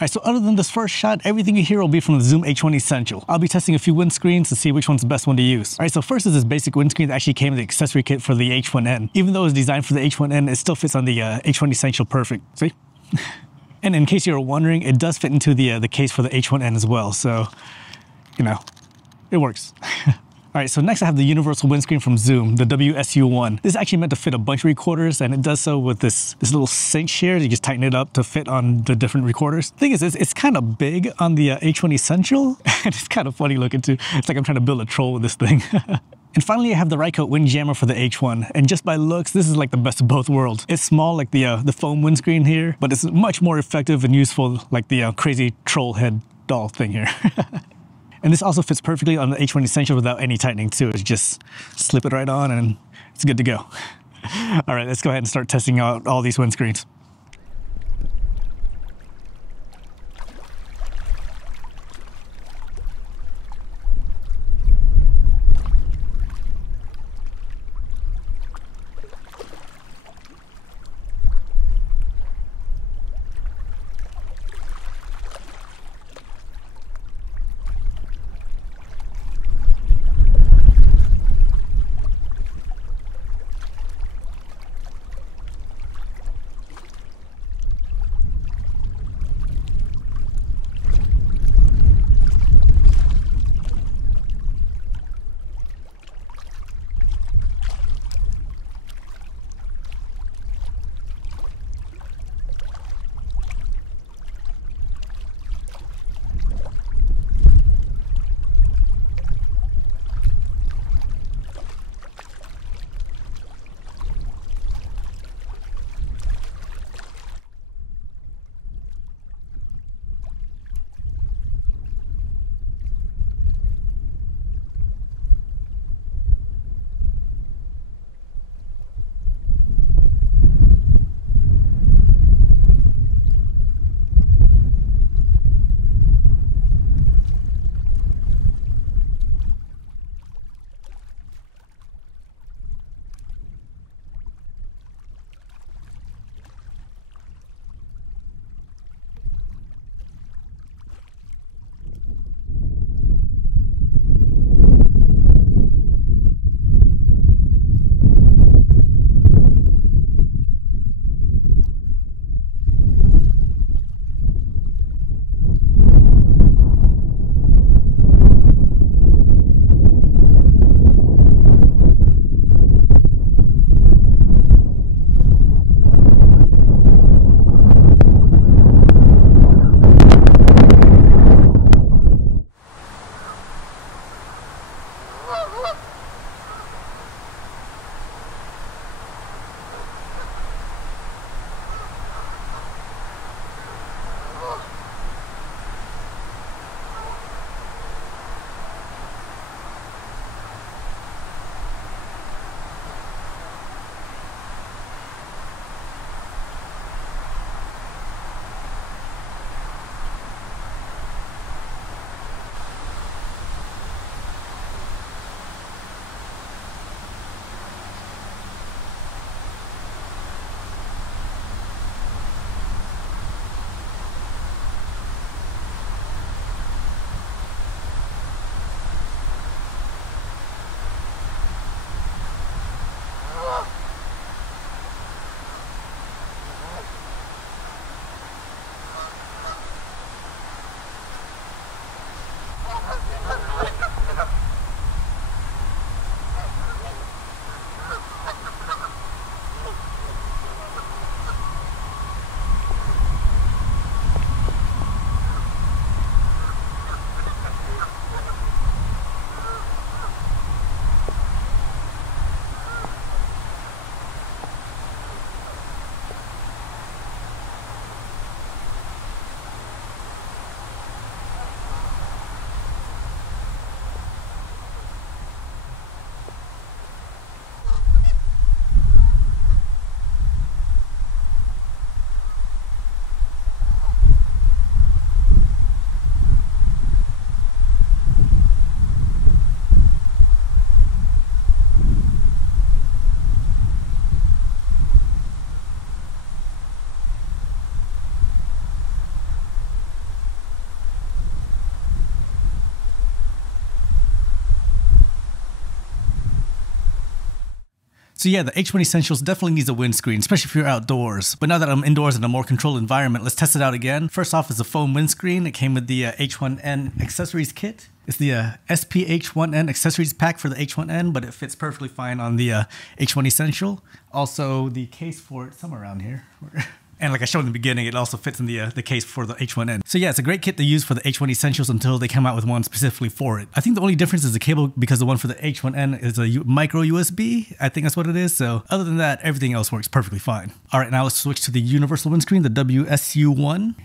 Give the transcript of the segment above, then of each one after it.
Alright, so other than this first shot, everything you hear will be from the Zoom H1essential. I'll be testing a few windscreens to see which one's the best one to use. Alright, so first is this basic windscreen that actually came with the accessory kit for the H1N. Even though it was designed for the H1N, it still fits on the H1essential perfect. See? And in case you were wondering, it does fit into the case for the H1N as well, so, you know, it works. Alright, so next I have the universal windscreen from Zoom, the WSU1. This is actually meant to fit a bunch of recorders, and it does so with this little cinch here. You just tighten it up to fit on the different recorders. The thing is, it's kind of big on the H1essential, and it's kind of funny looking too. It's like I'm trying to build a troll with this thing. And finally, I have the Rycote Windjammer for the H1, and just by looks, this is like the best of both worlds. It's small like the foam windscreen here, but it's much more effective and useful like the crazy troll head doll thing here. And this also fits perfectly on the H1essential without any tightening too. It's just slip it right on and it's good to go. All right, let's go ahead and start testing out all these windscreens. So yeah, the H1 Essentials definitely needs a windscreen, especially if you're outdoors. But now that I'm indoors in a more controlled environment, let's test it out again. First off is the foam windscreen. It came with the H1N accessories kit. It's the SPH1N accessories pack for the H1N, but it fits perfectly fine on the H1 Essential. Also, the case for it, somewhere around here. And like I showed in the beginning, it also fits in the case for the H1N. So yeah, it's a great kit to use for the H1 Essentials until they come out with one specifically for it. I think the only difference is the cable, because the one for the H1N is a micro USB. I think that's what it is. So other than that, everything else works perfectly fine. All right, now let's switch to the universal windscreen, the WSU1.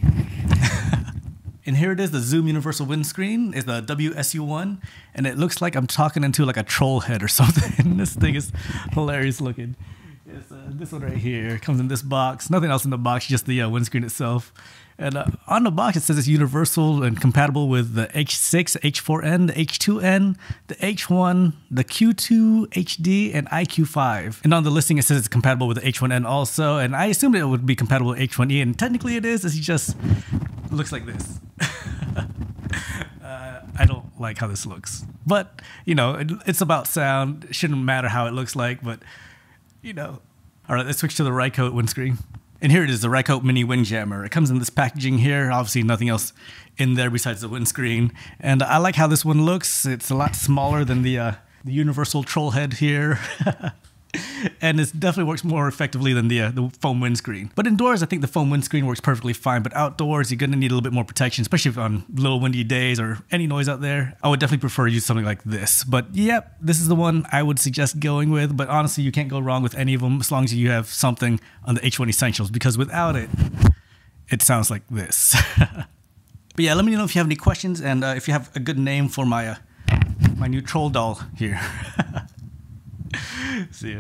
And here it is, the Zoom Universal Windscreen is the WSU1, and it looks like I'm talking into like a troll head or something. This thing is hilarious looking. It's this one right here. It comes in this box. Nothing else in the box, just the windscreen itself. And on the box, it says it's universal and compatible with the H6, H4N, the H2N, the H1, the Q2, HD, and IQ5. And on the listing, it says it's compatible with the H1N also. And I assumed it would be compatible with H1E, and technically it is. It just looks like this. I don't like how this looks. But, you know, it's about sound. It shouldn't matter how it looks like, but, you know. All right, let's switch to the Rycote windscreen. And here it is, the Rycote Mini Windjammer. It comes in this packaging here. Obviously, nothing else in there besides the windscreen. And I like how this one looks. It's a lot smaller than the universal troll head here. And it definitely works more effectively than the foam windscreen. But indoors, I think the foam windscreen works perfectly fine. But outdoors, you're going to need a little bit more protection, especially if on little windy days or any noise out there. I would definitely prefer to use something like this. But yep, this is the one I would suggest going with. But honestly, you can't go wrong with any of them as long as you have something on the H1 Essentials, because without it, it sounds like this. But yeah, let me know if you have any questions and if you have a good name for my my new troll doll here. See ya.